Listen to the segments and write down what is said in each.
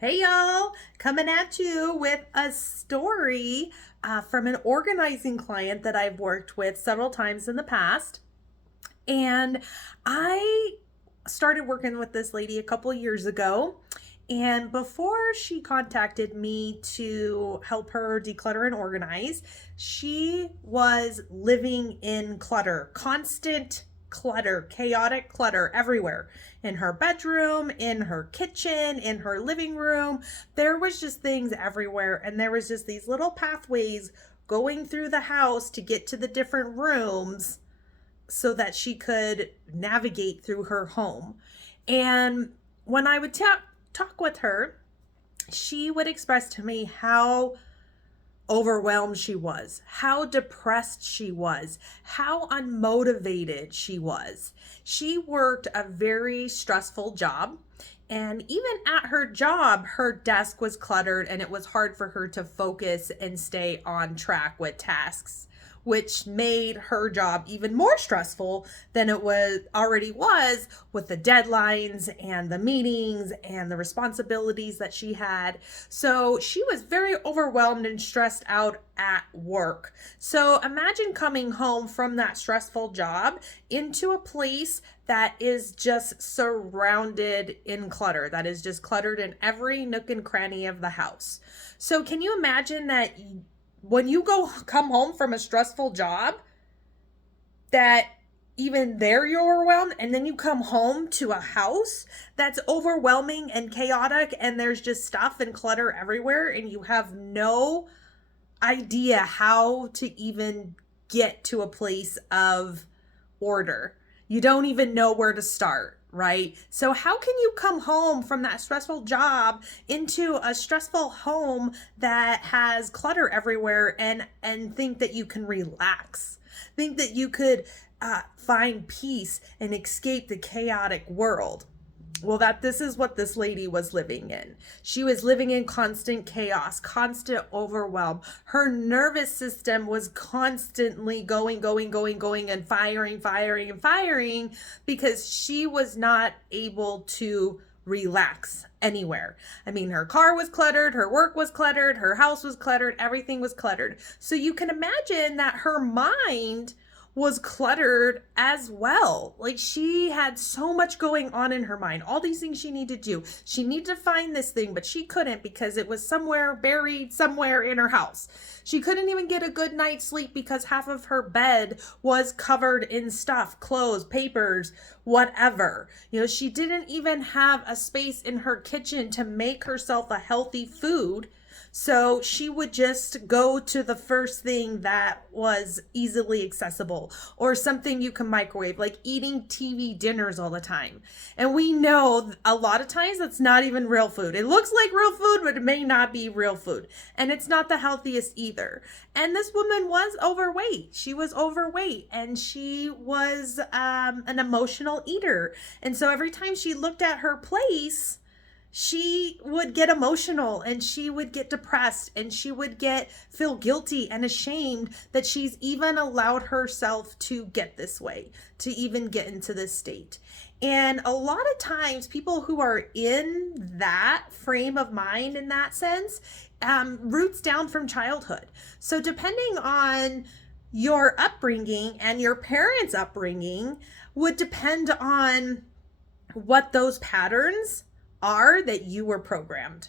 Hey y'all, coming at you with a story from an organizing client that I've worked with several times in the past. And I started working with this lady a couple years ago. And before she contacted me to help her declutter and organize, she was living in clutter, constant clutter, chaotic clutter everywhere in her bedroom, in her kitchen, in her living room. There was just things everywhere. And there was just these little pathways going through the house to get to the different rooms so that she could navigate through her home. And when I would talk with her, she would express to me how overwhelmed she was, how depressed she was, how unmotivated she was. She worked a very stressful job. And even at her job, her desk was cluttered and it was hard for her to focus and stay on track with tasks, which made her job even more stressful than it was with the deadlines and the meetings and the responsibilities that she had. So she was very overwhelmed and stressed out at work. So imagine coming home from that stressful job into a place that is just surrounded in clutter, that is just cluttered in every nook and cranny of the house. So can you imagine that when you come home from a stressful job, that even there you're overwhelmed, and then you come home to a house that's overwhelming and chaotic and there's just stuff and clutter everywhere and you have no idea how to even get to a place of order. You don't even know where to start, right? So how can you come home from that stressful job into a stressful home that has clutter everywhere and think that you can relax? Think that you could find peace and escape the chaotic world? Well, this is what this lady was living in. She was living in constant chaos, constant overwhelm. Her nervous system was constantly going, and firing because she was not able to relax anywhere. I mean, her car was cluttered, her work was cluttered, her house was cluttered, everything was cluttered. So you can imagine that her mind was cluttered as well. Like, she had so much going on in her mind, all these things she needed to do. She needed to find this thing, but she couldn't because it was somewhere buried somewhere in her house. She couldn't even get a good night's sleep because half of her bed was covered in stuff, clothes, papers, whatever. She didn't even have a space in her kitchen to make herself a healthy food. So she would just go to the first thing that was easily accessible or something you can microwave, like eating TV dinners all the time. And we know a lot of times that's not even real food. It looks like real food, but it may not be real food. And it's not the healthiest either. And this woman was overweight. She was overweight and she was an emotional eater. And so every time she looked at her place, she would get emotional and she would get depressed and she would feel guilty and ashamed that she's even allowed herself to get this way, to even get into this state. And a lot of times people who are in that frame of mind, in that sense, roots down from childhood. So depending on your upbringing and your parents' upbringing would depend on what those patterns are that you were programmed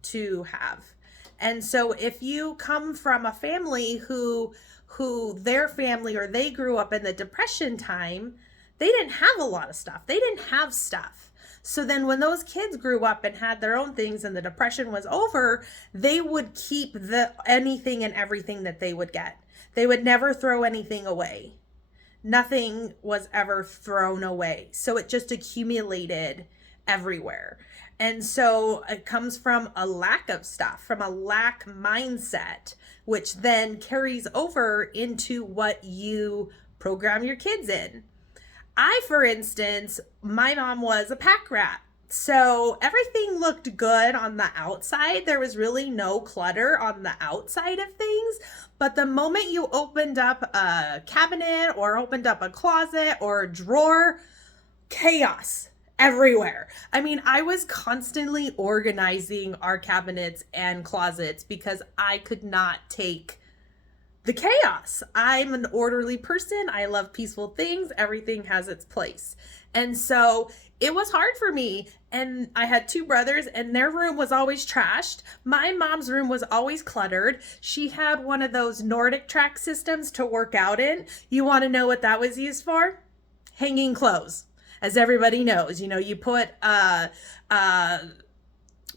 to have. And so if you come from a family who their family, or they grew up in the Depression time, they didn't have a lot of stuff. They didn't have stuff. So then when those kids grew up and had their own things and the Depression was over, they would keep anything and everything that they would get. They would never throw anything away. Nothing was ever thrown away. So it just accumulated everywhere. And so it comes from a lack of stuff, from a lack mindset, which then carries over into what you program your kids in. For instance, my mom was a pack rat. So everything looked good on the outside. There was really no clutter on the outside of things. But the moment you opened up a cabinet or opened up a closet or a drawer, chaos everywhere. I mean, I was constantly organizing our cabinets and closets because I could not take the chaos. I'm an orderly person. I love peaceful things. Everything has its place. And so it was hard for me. And I had two brothers, and their room was always trashed. My mom's room was always cluttered. She had one of those Nordic track systems to work out in. You want to know what that was used for? Hanging clothes. As everybody knows, you put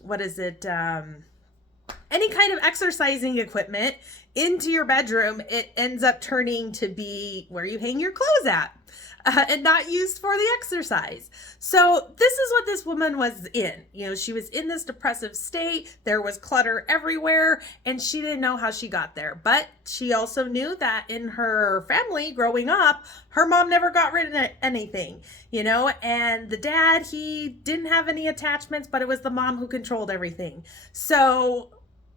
what is it? Any kind of exercising equipment into your bedroom, it ends up turning to be where you hang your clothes at, and not used for the exercise. So this is what this woman was in. She was in this depressive state. There was clutter everywhere, and she didn't know how she got there. But she also knew that in her family growing up, her mom never got rid of anything, and the dad, he didn't have any attachments, but it was the mom who controlled everything. So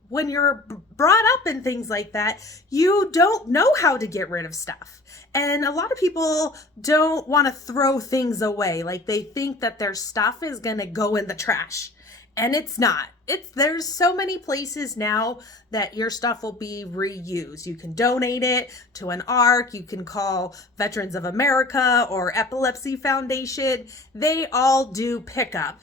when you're brought up in things like that, you don't know how to get rid of stuff. And a lot of people don't want to throw things away. Like, they think that their stuff is going to go in the trash. And it's not. There's so many places now that your stuff will be reused. You can donate it to an ARC. You can call Veterans of America or Epilepsy Foundation. They all do pickup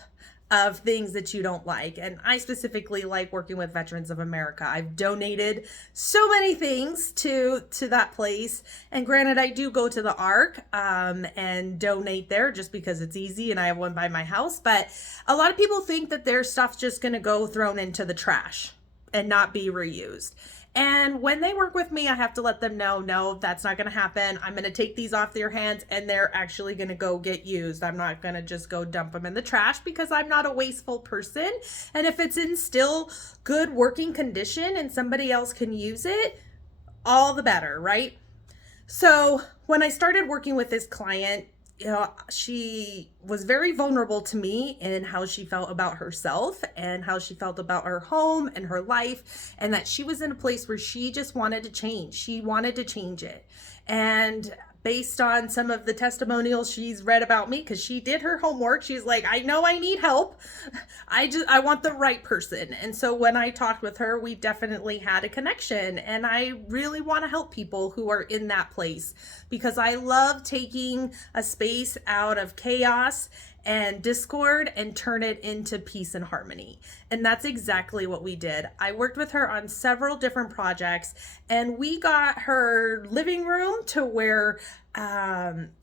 of things that you don't like. And I specifically like working with Veterans of America. I've donated so many things to that place. And granted, I do go to the ARC and donate there just because it's easy and I have one by my house. But a lot of people think that their stuff's just going to go thrown into the trash and not be reused. And when they work with me, I have to let them know, no, that's not going to happen. I'm going to take these off their hands and they're actually going to go get used. I'm not going to just go dump them in the trash because I'm not a wasteful person. And if it's in still good working condition and somebody else can use it, all the better, right? So when I started working with this client, she was very vulnerable to me in how she felt about herself and how she felt about her home and her life, and that she was in a place where she just wanted to change. She wanted to change it. And based on some of the testimonials she's read about me, because she did her homework, she's like, I know I need help. I want the right person. And so when I talked with her, we definitely had a connection. And I really want to help people who are in that place, because I love taking a space out of chaos and discord and turn it into peace and harmony. And that's exactly what we did. I worked with her on several different projects, and we got her living room to where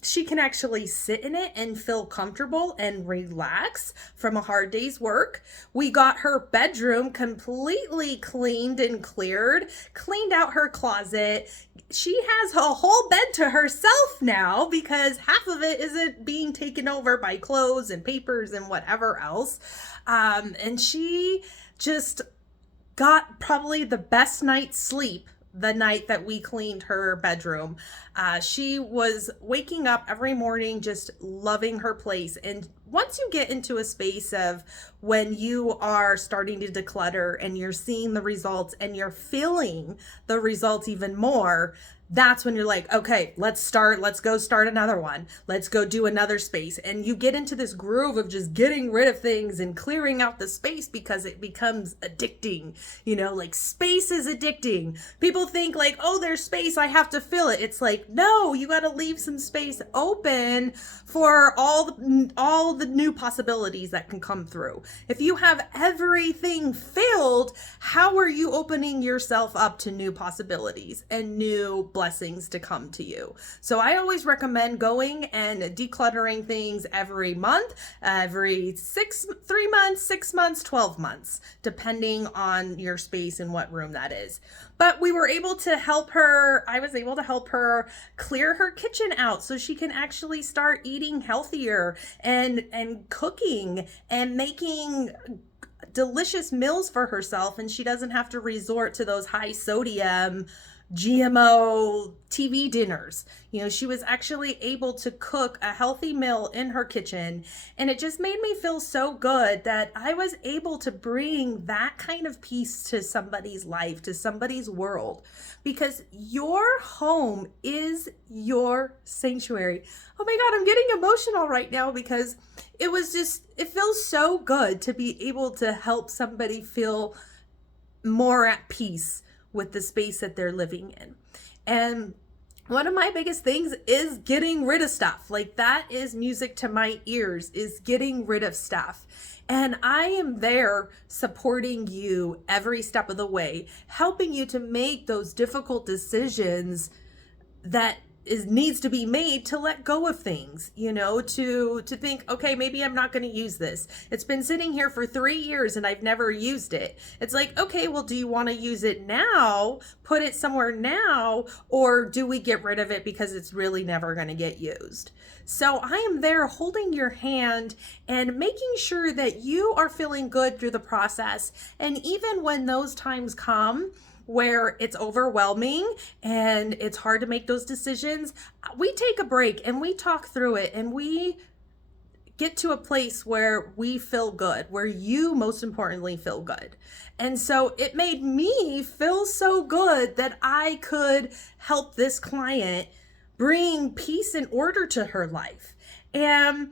she can actually sit in it and feel comfortable and relax from a hard day's work. We got her bedroom completely cleaned and cleared, cleaned out her closet. She has a whole bed to herself now because half of it isn't being taken over by clothes and papers and whatever else. And she just got probably the best night's sleep the night that we cleaned her bedroom. She was waking up every morning just loving her place. And once you get into a space of when you are starting to declutter and you're seeing the results and you're feeling the results even more, that's when you're like, okay, let's go start another one. Let's go do another space. And you get into this groove of just getting rid of things and clearing out the space because it becomes addicting. Like, space is addicting. People think like, oh, there's space, I have to fill it. It's like, no, you got to leave some space open for all the new possibilities that can come through. If you have everything filled, how are you opening yourself up to new possibilities and new blessings to come to you? So I always recommend going and decluttering things every month, every 3 months, 6 months, 12 months, depending on your space and what room that is. But we were able to help her. I was able to help her clear her kitchen out so she can actually start eating healthier and cooking and making delicious meals for herself, and she doesn't have to resort to those high sodium GMO TV dinners. She was actually able to cook a healthy meal in her kitchen. And it just made me feel so good that I was able to bring that kind of peace to somebody's life, to somebody's world, because your home is your sanctuary. Oh my God, I'm getting emotional right now because it feels so good to be able to help somebody feel more at peace with the space that they're living in. And one of my biggest things is getting rid of stuff. Like, that is music to my ears, is getting rid of stuff. And I am there supporting you every step of the way, helping you to make those difficult decisions that needs to be made, to let go of things, to think, okay, maybe I'm not going to use this. It's been sitting here for 3 years and I've never used it. It's like, okay, well, do you want to use it now, put it somewhere now, or do we get rid of it because it's really never going to get used? So I am there holding your hand and making sure that you are feeling good through the process. And even when those times come where it's overwhelming and it's hard to make those decisions, we take a break and we talk through it, and we get to a place where we feel good, where you most importantly feel good. And so it made me feel so good that I could help this client bring peace and order to her life. And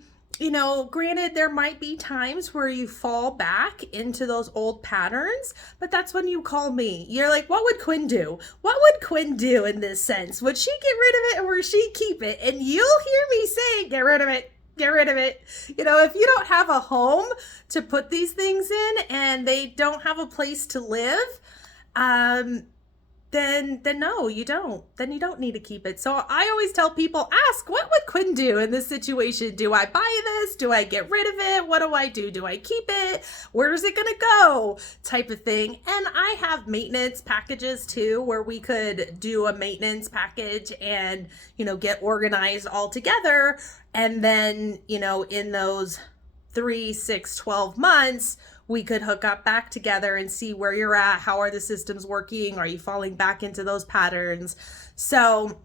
granted, there might be times where you fall back into those old patterns, but that's when you call me. You're like, what would Quinn do? What would Quinn do in this sense? Would she get rid of it, or would she keep it? And you'll hear me say, get rid of it. Get rid of it. If you don't have a home to put these things in and they don't have a place to live, then no, you don't. Then you don't need to keep it. So I always tell people, ask, what would Quinn do in this situation? Do I buy this? Do I get rid of it? What do I do? Do I keep it? Where is it going to go? Type of thing. And I have maintenance packages too, where we could do a maintenance package and, get organized all together. And then, in those 3, 6, 12 months, we could hook up back together and see where you're at. How are the systems working? Are you falling back into those patterns? So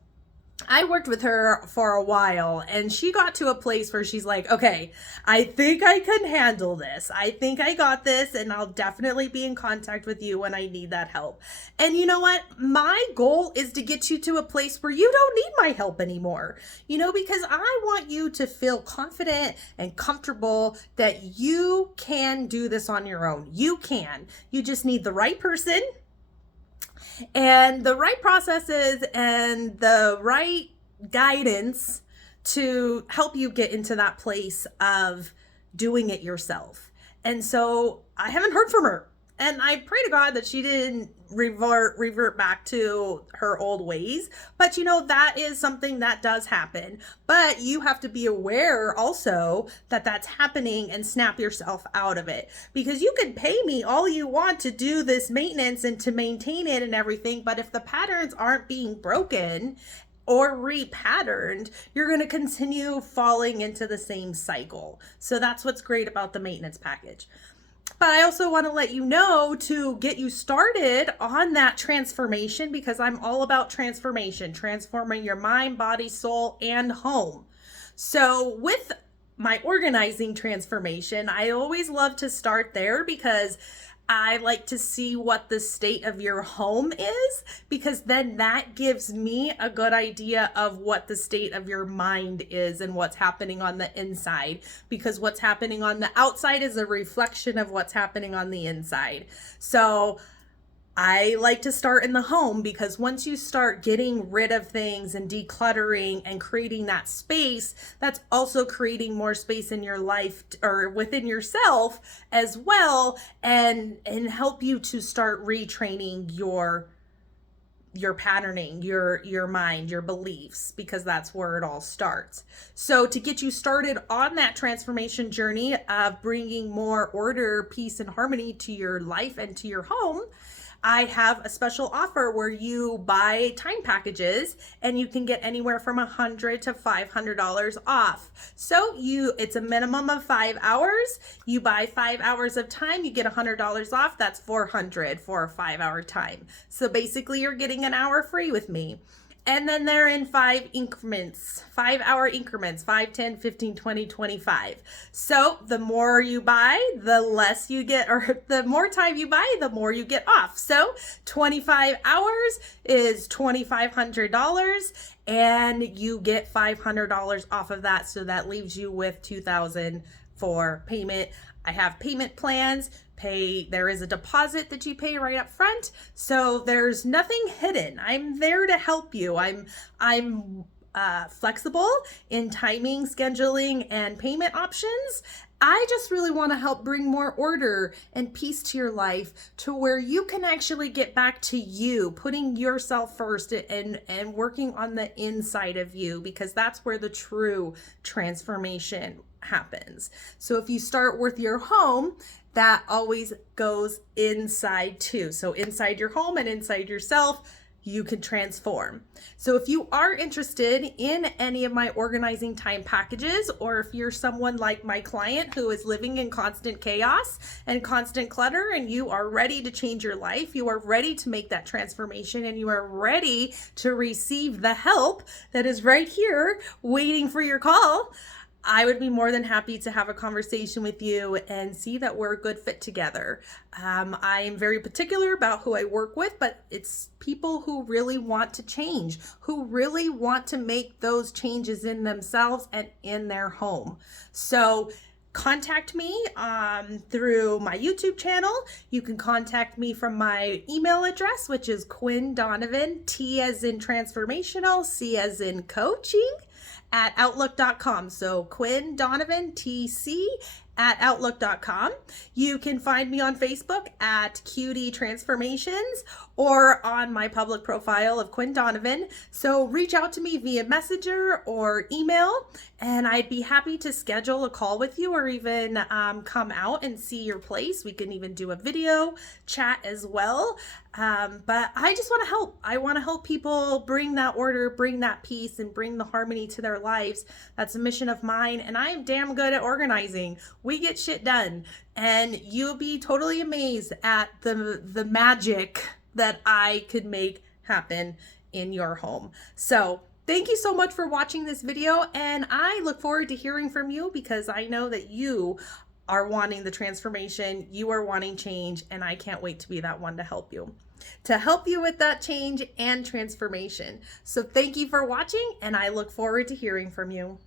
I worked with her for a while, and she got to a place where she's like, okay, I think I can handle this. I think I got this, and I'll definitely be in contact with you when I need that help. And you know what? My goal is to get you to a place where you don't need my help anymore, because I want you to feel confident and comfortable that you can do this on your own. You can. You just need the right person and the right processes and the right guidance to help you get into that place of doing it yourself. And so I haven't heard from her. And I pray to God that she didn't revert back to her old ways. But that is something that does happen. But you have to be aware also that that's happening and snap yourself out of it. Because you could pay me all you want to do this maintenance and to maintain it and everything. But if the patterns aren't being broken or repatterned, you're going to continue falling into the same cycle. So that's what's great about the maintenance package. But I also want to let you know, to get you started on that transformation, because I'm all about transformation, transforming your mind, body, soul, and home. So with my organizing transformation, I always love to start there, because I like to see what the state of your home is, because then that gives me a good idea of what the state of your mind is and what's happening on the inside, because what's happening on the outside is a reflection of what's happening on the inside. So I like to start in the home, because once you start getting rid of things and decluttering and creating that space, that's also creating more space in your life or within yourself as well, and help you to start retraining your patterning, your mind, your beliefs, because that's where it all starts. So to get you started on that transformation journey of bringing more order, peace, and harmony to your life and to your home, I have a special offer where you buy time packages and you can get anywhere from $100 to $500 off. So it's a minimum of 5 hours. You buy 5 hours of time, you get $100 off. That's $400 for a 5 hour time. So basically you're getting an hour free with me. And then they're in 5 hour increments, 5, 10, 15, 20, 25. So the more you buy, the less you get, or the more time you buy, the more you get off. So 25 hours is $2,500 and you get $500 off of that. So that leaves you with $2,000 for payment. I have payment plans. There is a deposit that you pay right up front. So there's nothing hidden. I'm there to help you. I'm flexible in timing, scheduling, and payment options. I just really want to help bring more order and peace to your life to where you can actually get back to you, putting yourself first and working on the inside of you, because that's where the true transformation happens. So if you start with your home, that always goes inside too. So inside your home and inside yourself, you can transform. So if you are interested in any of my organizing time packages, or if you're someone like my client who is living in constant chaos and constant clutter, and you are ready to change your life, you are ready to make that transformation, and you are ready to receive the help that is right here waiting for your call, I would be more than happy to have a conversation with you and see that we're a good fit together. I am very particular about who I work with, but it's people who really want to change, who really want to make those changes in themselves and in their home. So contact me through my YouTube channel. You can contact me from my email address, which is Quinn Donovan, T as in transformational, C as in coaching, at outlook.com. So Quinn Donovan, TC at outlook.com. You can find me on Facebook at QD Transformations or on my public profile of Quinn Donovan. So reach out to me via Messenger or email, and I'd be happy to schedule a call with you, or even come out and see your place. We can even do a video chat as well. But I just want to help. I want to help people bring that order, bring that peace, and bring the harmony to their lives. That's a mission of mine, and I am damn good at organizing. We get shit done, and you'll be totally amazed at the magic that I could make happen in your home. So thank you so much for watching this video, and I look forward to hearing from you, because I know that you are wanting the transformation, you are wanting change, and I can't wait to be that one to help you with that change and transformation. So thank you for watching, and I look forward to hearing from you.